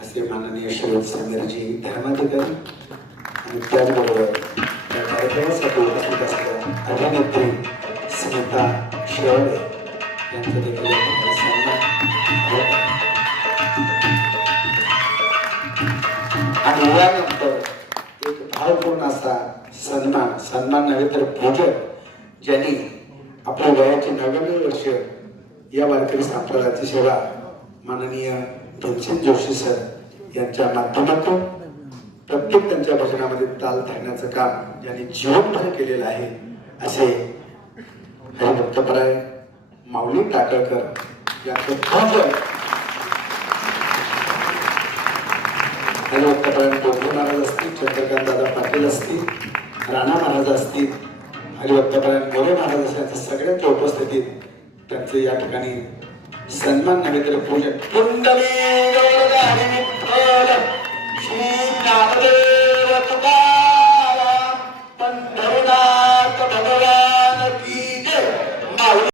असे माननीय श्री समीरजी धर्माधिकारी आणि त्याचबरोबर या कार्यक्रमासाठी उपस्थित असलेल्या अभिनेत्री स्मिता शेवळे यांचं देखील सन्मान आणि यानंतर एक भावपूर्ण असा सन्मान नव्हे तर पूजक ज्यांनी आपल्या वयाची 90 वर्ष या वारकरी संप्रदायाची सेवा माननीय भीमसेन जोशी सर यांच्या माध्यमातून प्रत्येक त्यांच्या भजनामध्ये ताल धरण्याचं काम ज्यांनी जीवनभर केलेलं आहे असे हरिभक्तपराय माऊली टाकळकर यांचं भजन हरिभक्तपराय गोंधळे महाराज असतील, चंद्रकांत दादा पाटील असतील, राणा महाराज असतील, हरिभक्तपराय मोरे महाराज असतील, यांच्या सगळ्यांच्या उपस्थितीत त्यांचे या ठिकाणी सन्मान नव्हे तर पूजन कुंडली